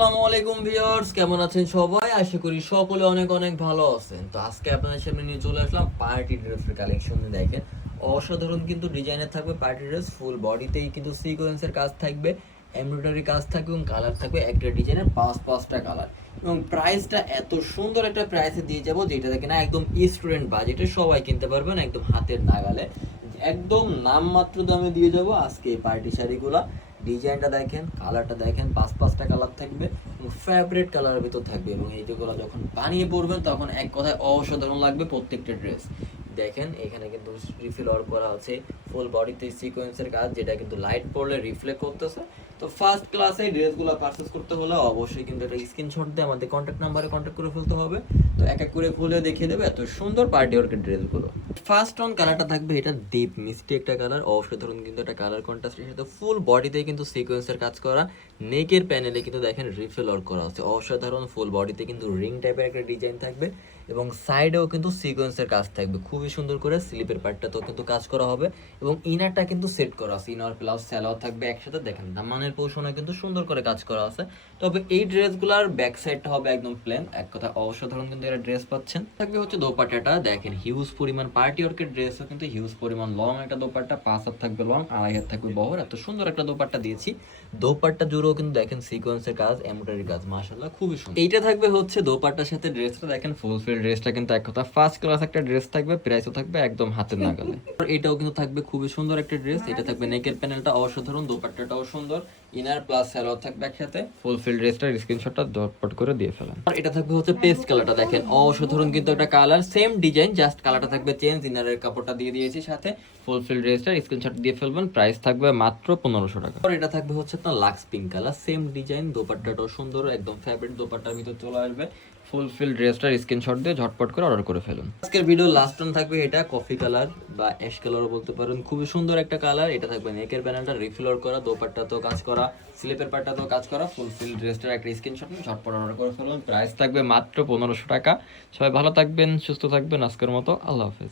আসসালামু আলাইকুম ভিউয়ার্স, কেমন আছেন সবাই? আশা করি সকলে অনেক অনেক ভালো আছেন। তো আজকে আপনাদের সামনে নিয়ে চলে আসলাম পার্টি ড্রেসের কালেকশন দেখেন। অসাধারণ কিন্তু ডিজাইনের থাকবে পার্টি ড্রেস ফুল বডিতেই কিন্তু সিকোয়েন্সের কাজ থাকবে এমব্রয়ডারি কাজ থাকবে এবং কালার থাকবে একটা ডিজাইনের পাঁচ, পাঁচটা কালার এবং প্রাইসটা এত সুন্দর একটা প্রাইসে দিয়ে যাব, যেটা দেখে না একদম স্টুডেন্ট বাজেটে সবাই কিনতে পারবেন, একদম হাতের নাগালে। একদম নামমাত্র দামে দিয়ে যাব আজকে এই পার্টি শাড়িগুলা। ডিজাইনটা দেখেন, কালারটা দেখেন, পাঁচ পাঁচটা কালার থাকবে এবং ফেভারিট কালারের ভিতর থাকবে এবং এই যেগুলো যখন বানিয়ে পড়বেন তখন এক কথায় অসাধারণ লাগবে প্রত্যেকটা ড্রেস দেখেন, এখানে কিন্তু রিফিল অর্ডার করা আছে। ফুল বডিতে সিকোয়েন্সের কাজ, যেটা কিন্তু লাইট পড়লে রিফ্লেক্ট করতেছে। তো ফার্স্ট ক্লাসে ড্রেসগুলো পারচেস করতে হলে অবশ্যই কিন্তু একটা স্ক্রিনশট দিয়ে আমাদের কন্ট্যাক্ট নাম্বারে কন্ট্যাক্ট করে ফেলতে হবে। তো এক এক করে খুলে দেখিয়ে দেবে এত সুন্দর পার্টি ওয়ার্কের ড্রেসগুলো। ফার্স্ট অন কালারটা থাকবে এটা ডিপ মিষ্টি একটা কালার অসাধারণ কিন্তু একটা কালার কন্ট্রাস্টের সাথে ফুল বডিতে কিন্তু সিকোয়েন্সের কাজ করা। নেকের প্যানেলে কিন্তু দেখেন রিফিল ওয়ার্ক করা আছে অসাধারণ ফুল বডিতে কিন্তু রিং টাইপের একটা ডিজাইন থাকবে এবং সাইডেও কিন্তু সিকোয়েন্সের কাজ থাকবে। খুবই সুন্দর করে স্লিপের পার্টটাতেও কিন্তু কাজ করা হবে। এবং ইনারটা কিন্তু সেট করা আছে। ইনার প্লাস স্যালাও থাকবে একসাথে। দেখেন দামানের পোষণে কিন্তু সুন্দর করে কাজ করা আছে। তবে এই ড্রেসগুলোর ব্যাক সাইডটা হবে একদম প্লেন এক কথা, অসাধারণ কিন্তু এরা ড্রেস পাচ্ছেন। থাকবে হচ্ছে দোপাট্টাটা। দেখেন হিউজ পরিমাণ পার্টি ওয়ার্কের ড্রেসও কিন্তু হিউজ পরিমাণ লং একটা দোপাট্টা। পাঁচ হাত থাকবে লং আড়াই হাত থাকবে বহর। এত সুন্দর একটা দোপাট্টা দিয়েছি। দোপাট্টা জুড়েও কিন্তু দেখেন সিকোয়েন্সের কাজ এমব্রয়ডারি কাজ, মাশাআল্লাহ, খুবই সুন্দর। এইটা থাকবে হচ্ছে দোপাট্টার সাথে ড্রেসটা দেখেন ফুল ফিল ড্রেসটা কিন্তু এক কথা ফার্স্ট ক্লাস একটা ড্রেস থাকবে প্রাইসও থাকবে একদম হাতের নাগালে। এটাও কিন্তু থাকবে খুবই সুন্দর একটা ড্রেস। এটা থাকবে নেকের প্যানেলটা অসাধারণ দোপাট্টাটাও সুন্দর। ইনার প্লাস স্যালোয়ার থাকবে একসাথে। ফুল ফিল ড্রেসটার স্ক্রিনশটটা দটপট করে দিয়ে ফেলেন। আর এটা থাকবে হচ্ছে পেস্ট কালারটা দেখেন অসাধারণ কিন্তু একটা কালার সেম ডিজাইন জাস্ট কালারটা থাকবে চেঞ্জ ইনারের কাপড়টা দিয়ে দিয়েছি সাথে। ফুল ফিল ড্রেসটার স্ক্রিনশট দিয়ে ফেলবেন প্রাইস থাকবে মাত্র পনেরোশো টাকা। আর এটা থাকবে হচ্ছে আপনার Lux pink colour same design দোপাট্টাটাও সুন্দর একদম ফেভারিট দোপাট্টার ভিতর চলে আসবে। ফুল ফিল ড্রেসটার স্ক্রিনশট দিয়ে ঝটপট করে অর্ডার করে ফেলুন। আজকের ভিডিও লাস্ট অন থাকবে এটা কফি কালার বা অ্যাশ কালারও বলতে পারেন। খুবই সুন্দর একটা কালার এটা থাকবে নেকের প্যানেলটা রিফিলার করা, দোপাট্টাতেও কাজ করা, স্লিপের পাট্টাতেও কাজ করা ফুল ফিল ড্রেসটার একটা স্ক্রিনশট নিয়ে ঝটপট অর্ডার করে ফেলুন। প্রাইস থাকবে মাত্র পনেরোশো টাকা। সবাই ভালো থাকবেন, সুস্থ থাকবেন, আজকের মতো আল্লাহ হাফেজ।